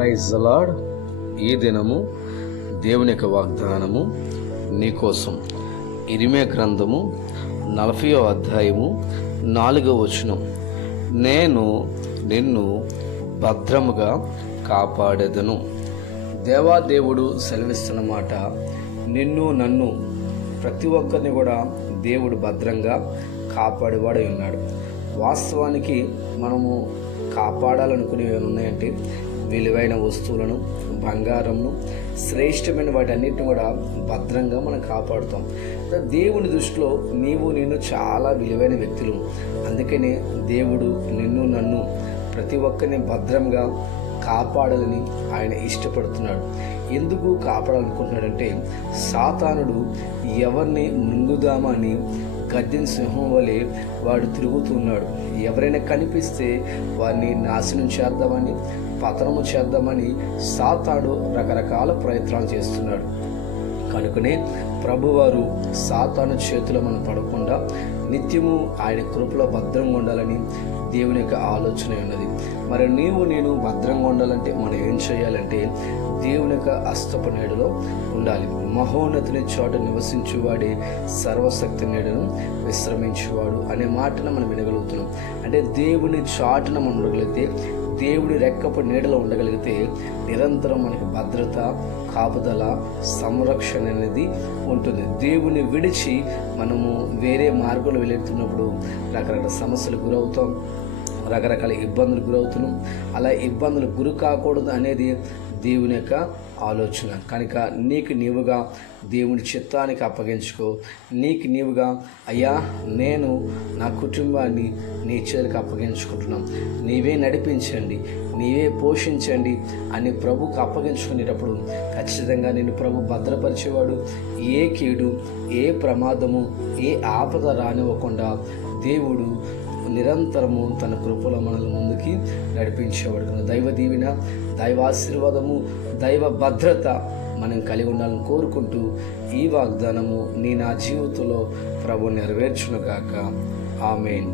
Praise lord. ఈ దినము దేవుని యొక్క వాగ్దానము నీకోసం ఇరిమే గ్రంథము నలభయో అధ్యాయము నాలుగో వచనం. నేను నిన్ను భద్రముగా కాపాడేదను. దేవాదేవుడు సెలవిస్తున్న మాట నిన్ను నన్ను ప్రతి ఒక్కరిని కూడా దేవుడు భద్రంగా కాపాడేవాడై ఉన్నాడు. వాస్తవానికి మనము కాపాడాలనుకునేవి ఏమైనా ఉన్నాయంటే విలువైన వస్తువులను బంగారంను శ్రేష్టమైన వాటన్నిటిని కూడా భద్రంగా మనం కాపాడుతాం. దేవుని దృష్టిలో నీవు నేను చాలా విలువైన వ్యక్తులు. అందుకనే దేవుడు నిన్ను నన్ను ప్రతి ఒక్కరిని భద్రంగా కాపాడాలని ఆయన ఇష్టపడుతున్నాడు. ఎందుకు కాపాడాలనుకుంటున్నాడంటే సాతానుడు ఎవరిని మృంగుదామని గద్దిన సింహం వలె వాడు తిరుగుతున్నాడు. ఎవరైనా కనిపిస్తే వారిని నాశనం చేద్దామని పతనము చేద్దామని సాతాడు రకరకాల ప్రయత్నాలు చేస్తున్నాడు. కనుకనే ప్రభువారు సాతాను చేతిలో మనం పడకుండా నిత్యము ఆయన కృపలో భద్రంగా ఉండాలని దేవుని యొక్క ఆలోచన ఉన్నది. మరి నీవు నేను భద్రంగా ఉండాలంటే మనం ఏం చేయాలంటే దేవుని యొక్క అస్తపు నీడలో ఉండాలి. మహోన్నతిని చోట నివసించువాడే సర్వశక్తి నీడను విశ్రమించువాడు అనే మాటను మనం వినగలుగుతున్నాం. అంటే దేవుని చాటున మనం ఉండగలిగితే దేవుడి రెక్కపు నీడలో ఉండగలిగితే నిరంతరం మనకి భద్రత కాపుదల సంరక్షణ అనేది ఉంటుంది. దేవుని విడిచి మనము వేరే మార్గంలో వెళుతున్నప్పుడు రకరకాల సమస్యలు గురవుతాం రకరకాల ఇబ్బందులు గురవుతున్నాం. అలా ఇబ్బందులు గురి కాకూడదు అనేది దేవుని యొక్క ఆలోచన. కనుక నీకు నీవుగా దేవుని చిత్తానికి అప్పగించుకో. నీకు నీవుగా అయ్యా నేను నా కుటుంబాన్ని నీ చేతికి అప్పగించుకుంటున్నాం. నీవే నడిపించండి. నీవే పోషించండి అని ప్రభుకు అప్పగించుకునేటప్పుడు ఖచ్చితంగా నేను ప్రభు భద్రపరిచేవాడు. ఏ కీడు ఏ ప్రమాదము ఏ ఆపద రానివ్వకుండా దేవుడు నిరంతరము తన కృపలో మనల్ని ముందుకి నడిపించబడుతున్న దైవ దీవెన దైవాశీర్వాదము దైవ భద్రత మనం కలిగి ఉండాలని కోరుకుంటూ ఈ వాగ్దానము నీ నా జీవితంలో ప్రభు నెరవేర్చును కాక ఆమెన్.